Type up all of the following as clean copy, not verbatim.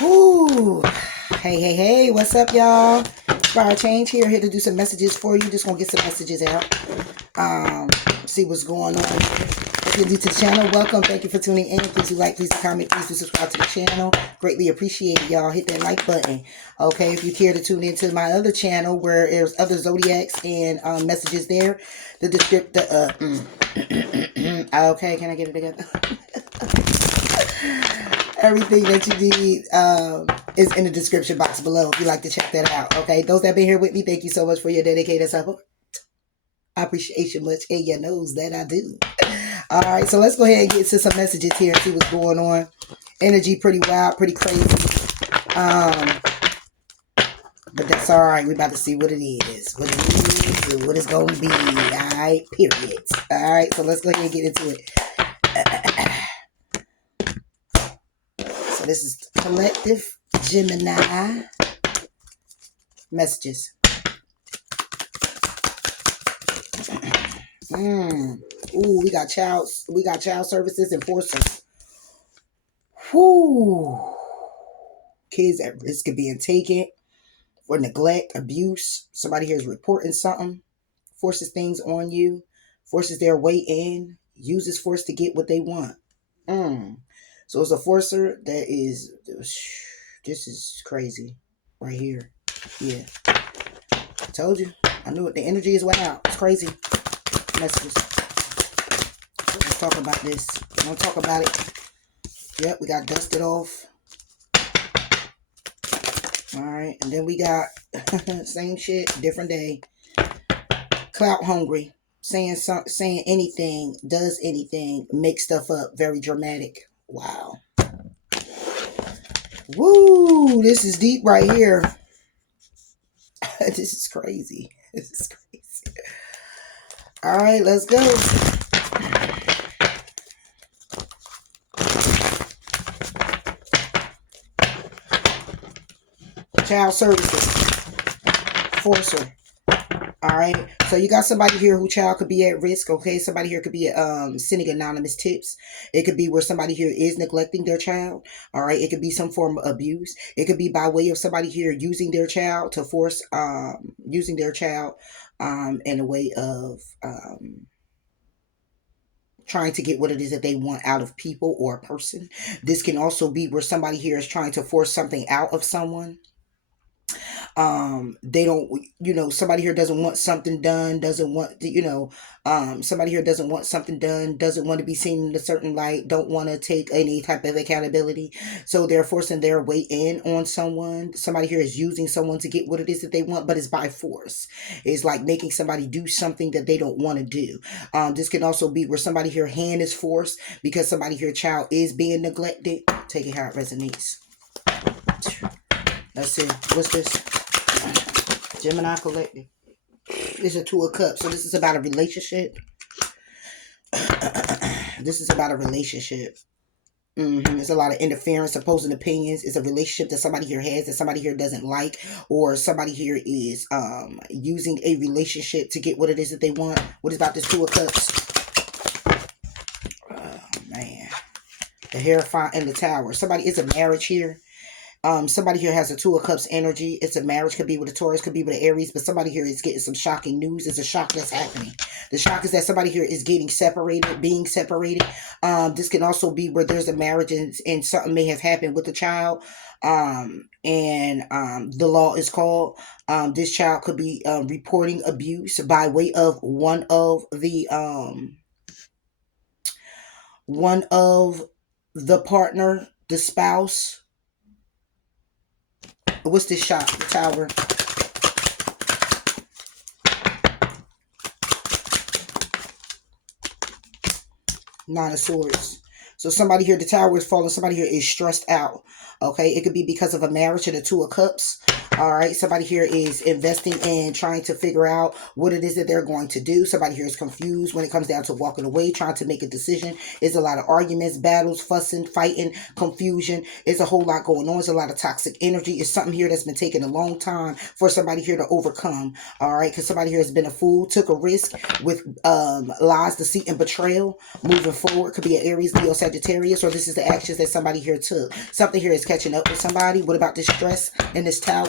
Whoo. Hey, what's up, y'all? Inspire Change here to do some messages for you. Just gonna get some messages out. See what's going on. If you're new to the channel, welcome. Thank you for tuning in. Please do like, please do comment, please do subscribe to the channel. Greatly appreciate it, y'all. Hit that like button. Okay, if you care to tune into my other channel where there's other zodiacs and messages there, the description. Okay, can I get it together? Everything that you need is in the description box below if you'd like to check that out. Okay, those that have been here with me, thank you so much for your dedicated support. I appreciate you much, and you knows that I do. All right, so let's go ahead and get to some messages here and see what's going on. Energy pretty wild, pretty crazy. But that's all right. We're about to see what it is. What it is and what it's going to be. All right, period. All right, so let's go ahead and get into it. So this is collective Gemini messages. Ooh, we got child services enforcers. Whoo. Kids at risk of being taken for neglect, abuse. Somebody here is reporting something, forces things on you, forces their way in, uses force to get what they want. So it's a forcer that is, this is crazy right here. Yeah. I told you. I knew it. The energy is wild. It's crazy. Messages. Let's talk about this. I want to talk about it. Yep, we got dusted off. Alright, and then we got same shit, different day. Clout hungry. Saying anything, does anything, make stuff up. Very dramatic. Wow. Woo! This is deep right here. This is crazy. This is crazy. Alright, let's go. Child services. Forcer. Alright. So you got somebody here who child could be at risk. Okay. Somebody here could be sending anonymous tips. It could be where somebody here is neglecting their child. Alright. It could be some form of abuse. It could be by way of somebody here using their child to force using their child in a way of trying to get what it is that they want out of people or a person. This can also be where somebody here is trying to force something out of someone. They don't, somebody here doesn't want something done, doesn't want somebody here doesn't want something done, doesn't want to be seen in a certain light, don't want to take any type of accountability, so they're forcing their way in on someone. Somebody here is using someone to get what it is that they want, but it's by force. It's like making somebody do something that they don't want to do. This can also be where somebody here hand is forced because somebody here child is being neglected. Take it how it resonates. Let's see. What's this? Gemini collective. This is a Two of Cups. So this is about a relationship. This is about a relationship. There's a lot of interference, opposing opinions. It's a relationship that somebody here has that somebody here doesn't like, or somebody here is using a relationship to get what it is that they want. What is about this Two of Cups? Oh man. The Hierophant and the Tower. Somebody is a marriage here. Somebody here has a Two of Cups energy. It's a marriage. Could be with a Taurus, could be with an Aries, but somebody here is getting some shocking news. It's a shock that's happening. The shock is that somebody here is getting separated, being separated. This can also be where there's a marriage and something may have happened with the child. And the law is called. This child could be reporting abuse by way of one of the partner, the spouse. What's this shot? The Tower. Nine of Swords. So somebody here, the Tower is falling. Somebody here is stressed out. Okay. It could be because of a marriage or the Two of Cups. All right. Somebody here is investing and trying to figure out what it is that they're going to do. Somebody here is confused when it comes down to walking away, trying to make a decision. It's a lot of arguments, battles, fussing, fighting, confusion. It's a whole lot going on. It's a lot of toxic energy. It's something here that's been taking a long time for somebody here to overcome. All right. Because somebody here has been a fool, took a risk with lies, deceit, and betrayal. Moving forward, could be an Aries, Leo, Sagittarius, or this is the actions that somebody here took. Something here is catching up with somebody. What about this stress in this tower?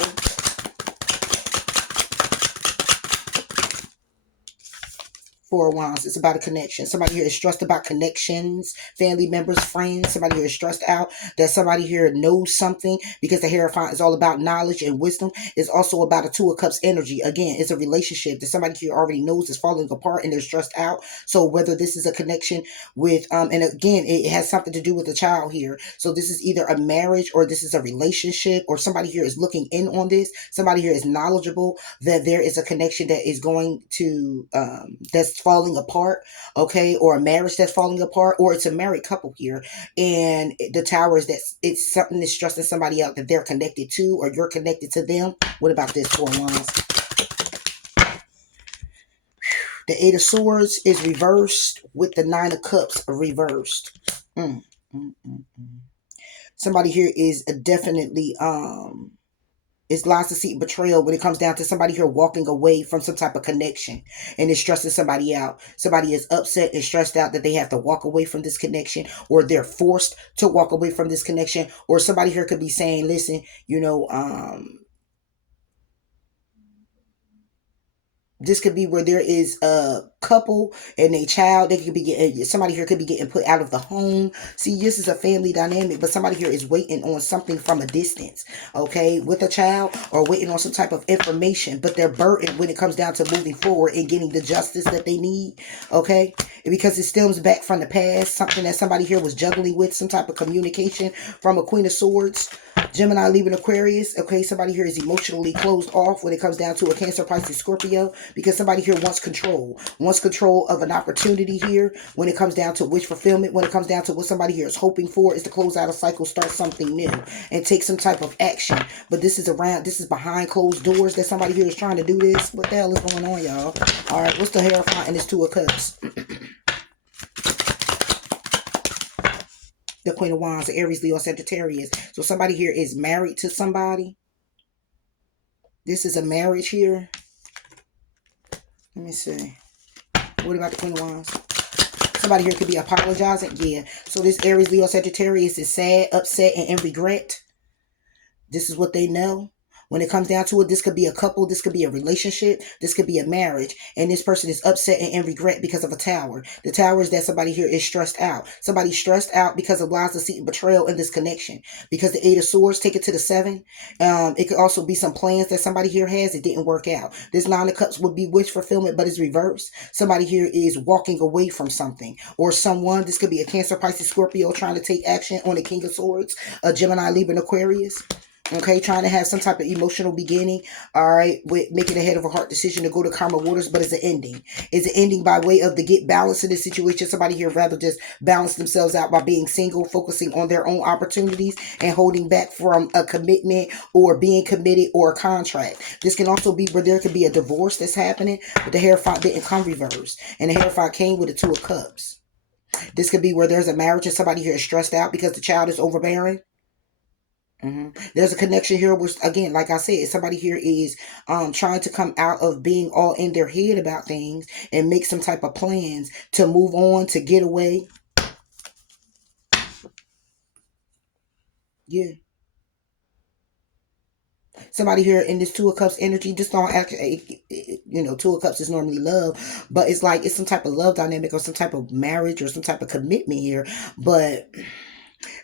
Four of Wands. It's about a connection. Somebody here is stressed about connections, family members, friends. Somebody here is stressed out that somebody here knows something, because the Hierophant is all about knowledge and wisdom. It's also about a Two of Cups energy. Again, it's a relationship that somebody here already knows is falling apart and they're stressed out. So whether this is a connection with, and again, it has something to do with the child here. So this is either a marriage or this is a relationship, or somebody here is looking in on this. Somebody here is knowledgeable that there is a connection that is going to, that's falling apart, okay, or a marriage that's falling apart, or it's a married couple here, and the tower is that it's something that's stressing somebody out that they're connected to, or you're connected to them. What about this Four of Wands? The Eight of Swords is reversed with the Nine of Cups reversed. Mm, mm, mm, mm. Somebody here is definitely it's lots of seat betrayal when it comes down to somebody here walking away from some type of connection, and it's stressing somebody out. Somebody is upset and stressed out that they have to walk away from this connection, or they're forced to walk away from this connection, or somebody here could be saying, listen, this could be where there is a couple and a child. They could be getting, somebody here could be getting put out of the home. See, this is a family dynamic, but somebody here is waiting on something from a distance, okay, with a child, or waiting on some type of information, but they're burdened when it comes down to moving forward and getting the justice that they need, okay, because it stems back from the past, something that somebody here was juggling with, some type of communication from a Queen of Swords. Gemini, Libra, and Aquarius. Okay, somebody here is emotionally closed off when it comes down to a Cancer, Pisces, Scorpio, because somebody here wants control of an opportunity here. When it comes down to wish fulfillment, when it comes down to what somebody here is hoping for, is to close out a cycle, start something new, and take some type of action. But this is behind closed doors that somebody here is trying to do this. What the hell is going on, y'all? All right, what's the Hierophant and this Two of Cups? The Queen of Wands, the Aries, Leo, Sagittarius. So somebody here is married to somebody. This is a marriage here. Let me see. What about the Queen of Wands? Somebody here could be apologizing. Yeah. So this Aries, Leo, Sagittarius is sad, upset, and in regret. This is what they know. When it comes down to it, this could be a couple, this could be a relationship, this could be a marriage, and this person is upset and in regret because of a tower. The tower is that somebody here is stressed out. Somebody's stressed out because of lies, deceit, and betrayal in this connection. Because the Eight of Swords, take it to the Seven. It could also be some plans that somebody here has that didn't work out. This Nine of Cups would be wish fulfillment, but it's reversed. Somebody here is walking away from something or someone. This could be a Cancer, Pisces, Scorpio trying to take action on the King of Swords, a Gemini, Libra, and Aquarius. Okay, trying to have some type of emotional beginning, all right, with making a head of a heart decision to go to karma waters, but it's an ending. It's an ending by way of the get balance in this situation. Somebody here rather just balance themselves out by being single, focusing on their own opportunities and holding back from a commitment or being committed or a contract. This can also be where there could be a divorce that's happening, but the Hierophant didn't come reversed, and the Hierophant came with a Two of Cups. This could be where there's a marriage and somebody here is stressed out because the child is overbearing. There's a connection here, which again, like I said, somebody here is trying to come out of being all in their head about things and make some type of plans to move on, to get away. Yeah. Somebody here in this Two of Cups energy just don't actually, Two of Cups is normally love, but it's like it's some type of love dynamic or some type of marriage or some type of commitment here. But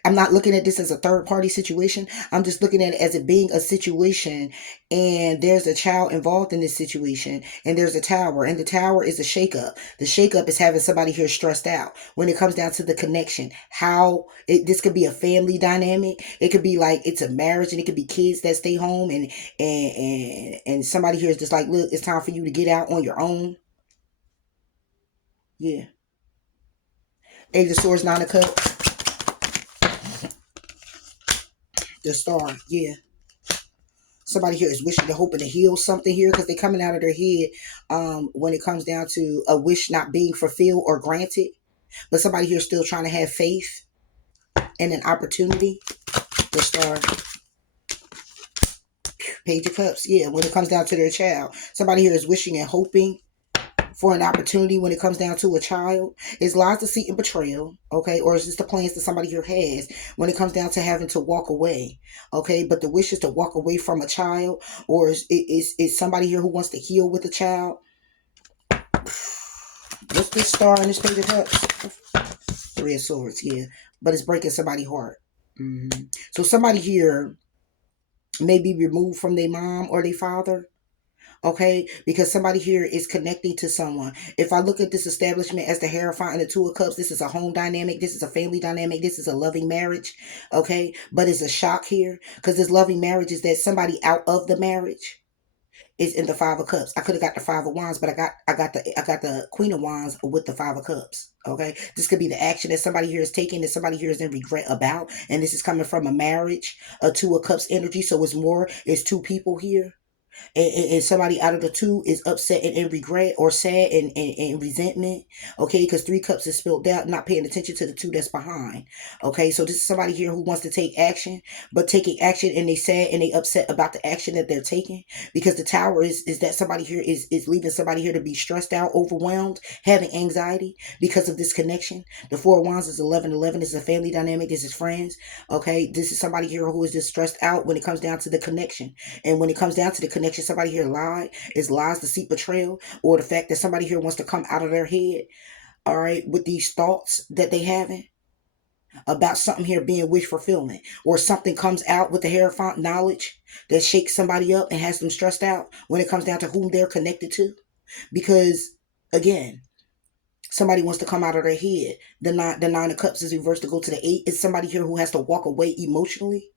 I'm not looking at this as a third party situation. I'm just looking at it as it being a situation, and there's a child involved in this situation, and there's a tower, and the tower is a shakeup. The shakeup is having somebody here stressed out when it comes down to the connection. This could be a family dynamic. It could be like it's a marriage, and it could be kids that stay home, and somebody here is just like, look, it's time for you to get out on your own. Yeah. Eight of Swords, Nine of Cups, the Star. Yeah. Somebody here is wishing and hoping to heal something here because they're coming out of their head when it comes down to a wish not being fulfilled or granted. But somebody here is still trying to have faith and an opportunity. The star. Page of Cups. Yeah, when it comes down to their child. Somebody here is wishing and hoping for an opportunity when it comes down to a child. Is lies, deceit, and betrayal, okay? Or is this the plans that somebody here has when it comes down to having to walk away, okay? But the wish is to walk away from a child, or is somebody here who wants to heal with a child? What's this star in this Page of Cups? Three of Swords, yeah. But it's breaking somebody's heart. So somebody here may be removed from their mom or their father. Okay, because somebody here is connecting to someone. If I look at this establishment as the Hierophant and the Two of Cups, this is a home dynamic. This is a family dynamic. This is a loving marriage. Okay, but it's a shock here because this loving marriage is that somebody out of the marriage is in the Five of Cups. I could have got the Five of Wands, but I got the Queen of Wands with the Five of Cups. Okay, this could be the action that somebody here is taking, that somebody here is in regret about, and this is coming from a marriage, a Two of Cups energy. So it's two people here, and somebody out of the two is upset and in regret or sad and resentment. Okay, because Three Cups is spilled out, not paying attention to the two that's behind. Okay, so this is somebody here who wants to take action, but taking action and they sad and they upset about the action that they're taking, because the Tower is that somebody here is leaving somebody here to be stressed out, overwhelmed, having anxiety because of this connection. The Four of Wands is 11-11. This is a family dynamic. This is friends. Okay, this is somebody here who is just stressed out when it comes down to the connection. And when it comes down to the connection, somebody here lies, deceit, betrayal, or the fact that somebody here wants to come out of their head, all right, with these thoughts that they having about something here being wish fulfillment, or something comes out with the Hierophant knowledge that shakes somebody up and has them stressed out when it comes down to whom they're connected to. Because again, somebody wants to come out of their head. The nine of cups is reversed to go to the eight. It's somebody here who has to walk away emotionally.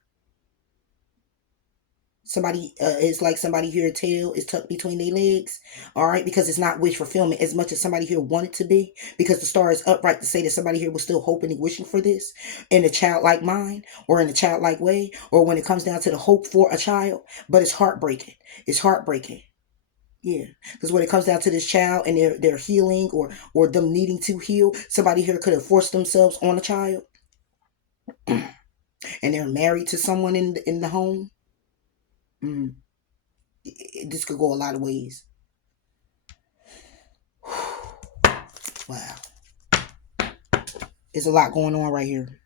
Somebody it's like somebody here tail is tucked between their legs, all right, because it's not wish fulfillment as much as somebody here wanted to be, because the star is upright to say that somebody here was still hoping and wishing for this in a childlike mind or in a childlike way, or when it comes down to the hope for a child. But it's heartbreaking. It's heartbreaking. Yeah, because when it comes down to this child and their healing, or them needing to heal, somebody here could have forced themselves on a child, and they're married to someone in the home. Mm. This could go a lot of ways. Wow. There's a lot going on right here.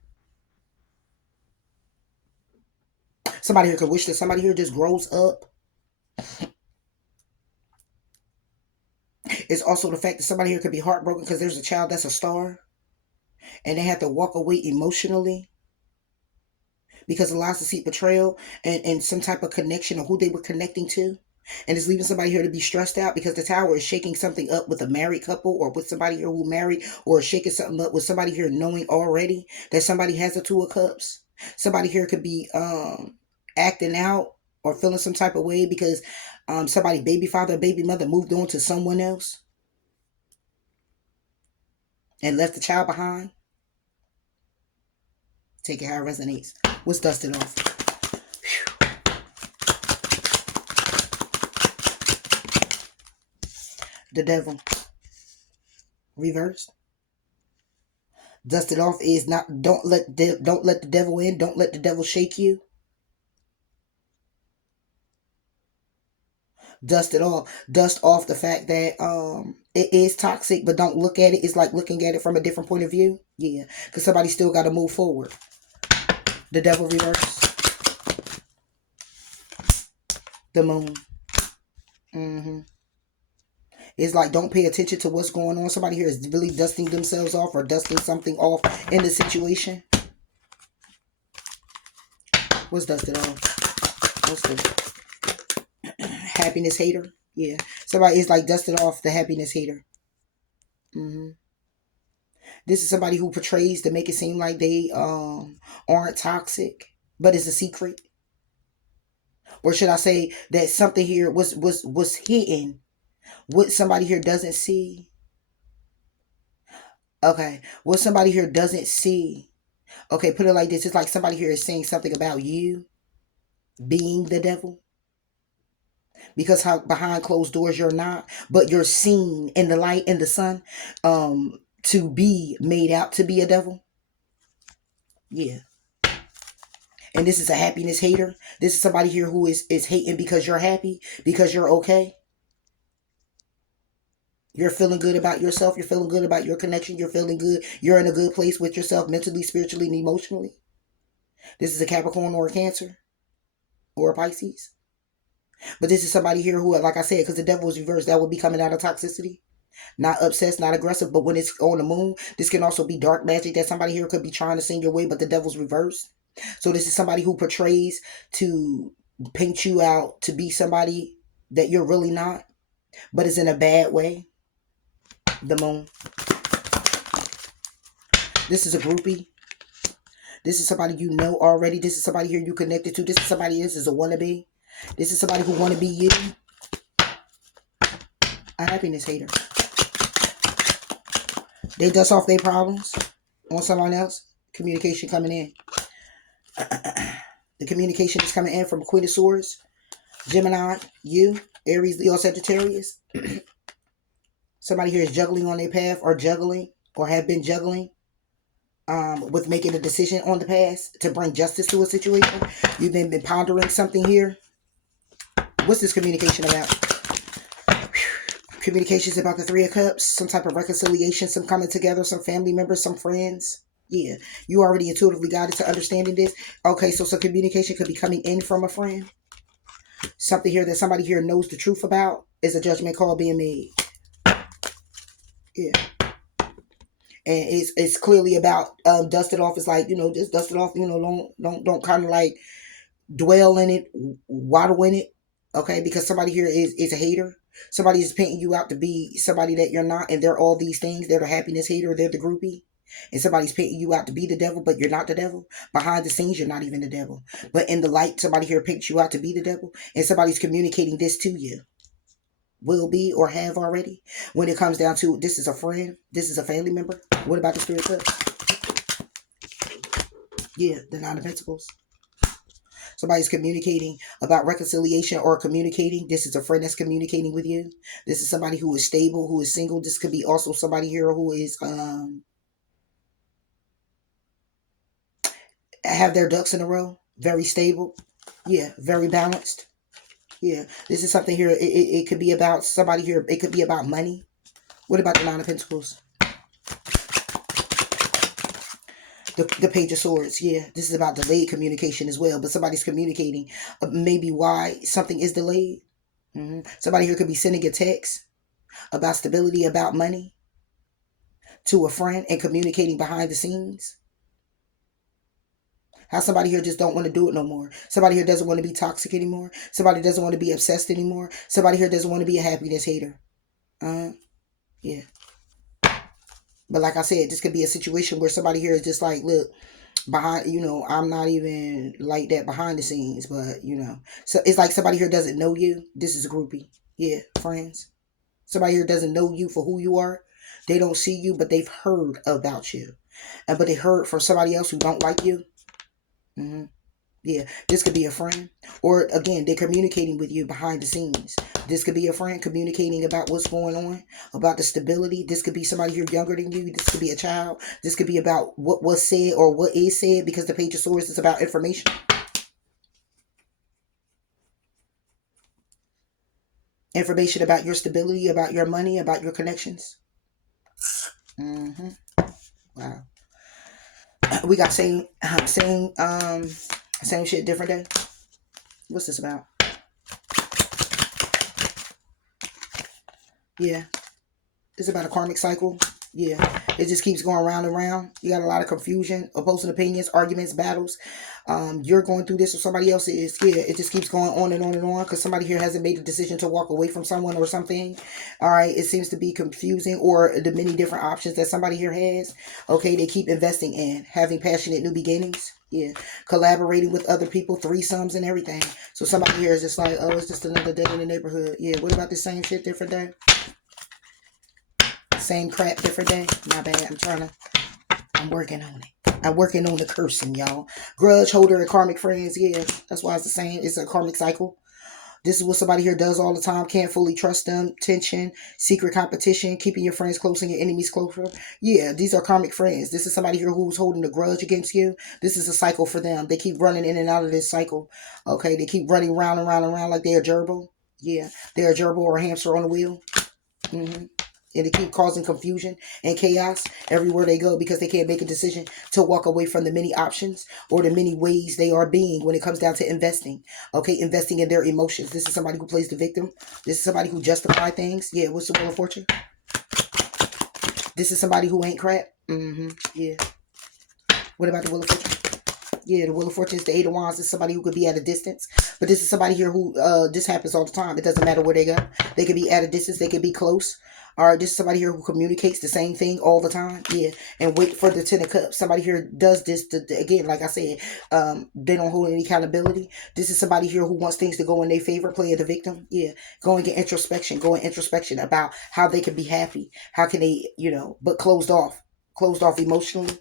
Somebody here could wish that somebody here just grows up. It's also the fact that somebody here could be heartbroken because there's a child that's a star and they have to walk away emotionally because of lies, deceit, betrayal, and some type of connection or who they were connecting to. And it's leaving somebody here to be stressed out because the Tower is shaking something up with a married couple, or with somebody here who married, or shaking something up with somebody here knowing already that somebody has a Two of Cups. Somebody here could be acting out or feeling some type of way because somebody baby father or baby mother moved on to someone else and left the child behind. Take it how it resonates. What's dusted off? The Devil. Reversed. Dusted off is not, don't let the devil in. Don't let the devil shake you. Dust off the fact that it is toxic, but don't look at it. It's like looking at it from a different point of view. Yeah, because somebody still got to move forward. The Devil reverse. The Moon. It's like, don't pay attention to what's going on. Somebody here is really dusting themselves off or dusting something off in the situation. What's dusted off? What's the happiness hater? Yeah, somebody is like dusted off the happiness hater. This is somebody who portrays to make it seem like they aren't toxic, but it's a secret. Or should I say that something here was hidden, what somebody here doesn't see. Okay, what somebody here doesn't see. Okay, put it like this. It's like somebody here is saying something about you being the devil. because how behind closed doors you're not, but you're seen in the light, in the sun, to be made out to be a devil. Yeah. And this is a happiness hater. This is somebody here who is hating because you're happy, because you're okay. You're feeling good about yourself. You're feeling good about your connection. You're feeling good. You're in a good place with yourself mentally, spiritually, and emotionally. This is a Capricorn or a Cancer or a Pisces. But this is somebody here who, like I said, because the devil is reversed, that will be coming out of toxicity. Not obsessed, not aggressive, but when it's on the moon, this can also be dark magic that somebody here could be trying to send your way, but the devil's reversed. So this is somebody who portrays to paint you out to be somebody that you're really not, but it's in a bad way. The moon. This is a groupie. This is somebody you know already. This is somebody here you connected to. This is somebody, this is a wannabe. This is somebody who want to be you. A happiness hater. They dust off their problems on someone else. Communication coming in. The communication is coming in from Queen of Swords, Gemini, you, Aries, Leo, Sagittarius. Somebody here is juggling on their path or juggling or have been juggling with making a decision on the past to bring justice to a situation. You've been pondering something here. What's this communication about? Communication is about the Three of Cups, some type of reconciliation, some coming together, some family members, some friends. Yeah, you already intuitively got it to understanding this. Okay, so some communication could be coming in from a friend. Something here that somebody here knows the truth about is a judgment call being made. Yeah. And it's clearly about dust it off. It's like, just dust it off, don't kind of like dwell in it, waddle in it. Okay, because somebody here is a hater. Somebody is painting you out to be somebody that you're not, and they're all these things. They're the happiness hater, they're the groupie. And somebody's painting you out to be the devil, but you're not the devil. Behind the scenes, you're not even the devil. But in the light, somebody here paints you out to be the devil, and somebody's communicating this to you. Will be or have already. When it comes down to this is a friend, this is a family member. What about the Spirit Cups? Yeah, the Nine of Pentacles. Somebody's communicating about reconciliation or communicating. This is a friend that's communicating with you. This is somebody who is stable, who is single. This could be also somebody here who is have their ducks in a row. Very stable. Yeah, very balanced. Yeah, this is something here. It could be about somebody here. It could be about money. What about the Nine of Pentacles? The Page of Swords. Yeah, this is about delayed communication as well. But somebody's communicating maybe why something is delayed. Somebody here could be sending a text about stability, about money to a friend and communicating behind the scenes. How somebody here just don't want to do it no more. Somebody here doesn't want to be toxic anymore. Somebody doesn't want to be obsessed anymore. Somebody here doesn't want to be a happiness hater. Yeah. But like I said, this could be a situation where somebody here is just like, look, behind, I'm not even like that behind the scenes, but, So it's like somebody here doesn't know you. This is a groupie. Yeah, friends. Somebody here doesn't know you for who you are. They don't see you, but they've heard about you. But they heard from somebody else who don't like you. Yeah, this could be a friend. Or, again, they're communicating with you behind the scenes. This could be a friend communicating about what's going on, about the stability. This could be somebody here younger than you. This could be a child. This could be about what was said or what is said, because the Page of Swords is about information. Information about your stability, about your money, about your connections. Wow. We got same shit, different day. What's this about? Yeah. It's about a karmic cycle. Yeah. It just keeps going round and round. You got a lot of confusion, opposing opinions, arguments, battles. You're going through this or somebody else is. Yeah, it just keeps going on and on and on because somebody here hasn't made a decision to walk away from someone or something. All right. It seems to be confusing, or the many different options that somebody here has. Okay. They keep investing in having passionate new beginnings. Yeah. Collaborating with other people, threesomes and everything. So somebody here is just like, oh, it's just another day in the neighborhood. Yeah. What about the same shit, different day? Same crap, different day. My bad. I'm working on it. I'm working on the cursing, y'all. Grudge holder and karmic friends. Yeah, that's why it's the same. It's a karmic cycle. This is what somebody here does all the time. Can't fully trust them. Tension, secret competition, keeping your friends close and your enemies closer. Yeah, these are karmic friends. This is somebody here who's holding a grudge against you. This is a cycle for them. They keep running in and out of this cycle. Okay, they keep running round and round and round like they're a gerbil. Yeah, they're a gerbil or a hamster on a wheel. Mm-hmm. And they keep causing confusion and chaos everywhere they go because they can't make a decision to walk away from the many options or the many ways they are being when it comes down to investing. Okay, investing in their emotions. This is somebody who plays the victim. This is somebody who justifies things. Yeah, what's the Wheel of Fortune? This is somebody who ain't crap. Mm-hmm. Yeah. What about the Wheel of Fortune? Yeah, the Wheel of Fortune is the Eight of Wands. This is somebody who could be at a distance. But this is somebody here who, this happens all the time. It doesn't matter where they go. They could be at a distance. They could be close. All right, this is somebody here who communicates the same thing all the time. Yeah, and wait for the Ten of Cups. Somebody here does this, again, like I said, they don't hold any accountability. This is somebody here who wants things to go in their favor, playing the victim. Yeah, going in introspection about how they can be happy. How can they, but closed off emotionally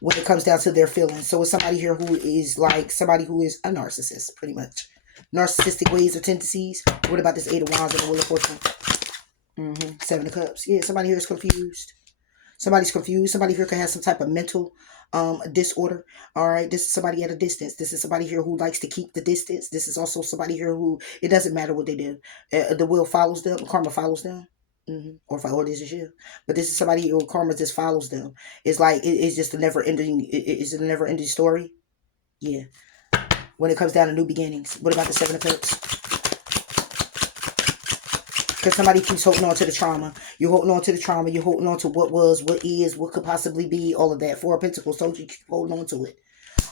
when it comes down to their feelings. So it's somebody here who is like somebody who is a narcissist, pretty much. Narcissistic ways or tendencies. What about this Eight of Wands and the Wheel of Fortune? Seven of Cups. Yeah, somebody here is confused. Somebody's confused. Somebody here can have some type of mental disorder. All right, this is somebody at a distance. This is somebody here who likes to keep the distance. This is also somebody here who, it doesn't matter what they do. The wheel follows them. Karma follows them. Or this is you, but this is somebody who karma just follows them. It's like it's just a never ending. It's a never ending story. Yeah. When it comes down to new beginnings, what about the Seven of Cups? Because somebody keeps holding on to the trauma. You're holding on to the trauma. You're holding on to what was, what is, what could possibly be. All of that. Four of Pentacles told you keep holding on to it.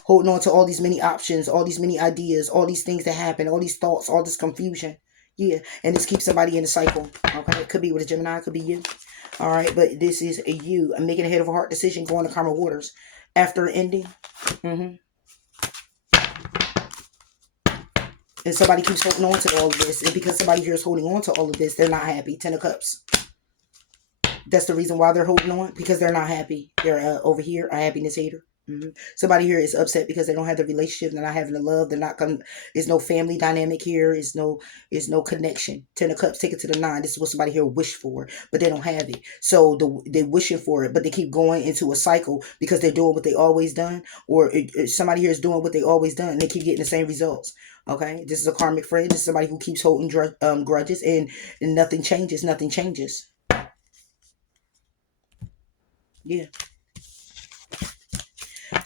Holding on to all these many options, all these many ideas, all these things that happen, all these thoughts, all this confusion. Yeah, and this keeps somebody in a cycle. Okay, it could be with a Gemini, it could be you. All right, but this is a you. I'm making a head of a heart decision, going to karma waters after ending. And somebody keeps holding on to all of this, and because somebody here is holding on to all of this, they're not happy. Ten of Cups. That's the reason why they're holding on, because they're not happy. They're over here, a happiness hater. Somebody here is upset because they don't have the relationship. They're not having the love. They're not coming. There's no family dynamic here. There's no connection. Ten of Cups, take it to the nine. This is what somebody here wished for, but they don't have it. So they're wishing for it, but they keep going into a cycle because they're doing what they always done, or somebody here is doing what they always done, and they keep getting the same results. Okay, this is a karmic friend. This is somebody who keeps holding grudges, and nothing changes. Nothing changes. Yeah.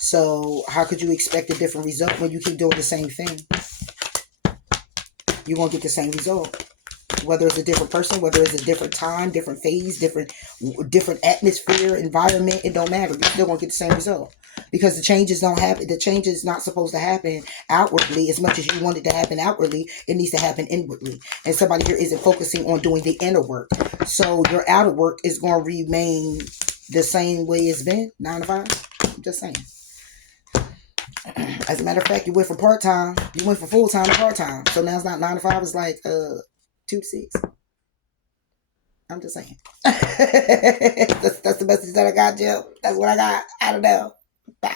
So how could you expect a different result when you keep doing the same thing? You're going to get the same result. Whether it's a different person, whether it's a different time, different phase, different atmosphere, environment, it don't matter. You're still going to get the same result. Because the changes don't happen. The change is not supposed to happen outwardly as much as you want it to happen outwardly. It needs to happen inwardly. And somebody here isn't focusing on doing the inner work. So your outer work is going to remain the same way it's been, 9 to 5. I'm just saying. As a matter of fact, you went from part-time, you went from full-time to part-time. So now it's not 9 to 5, it's like 2 to 6. I'm just saying. That's the message that I got, Jill. That's what I got. I don't know. Bye.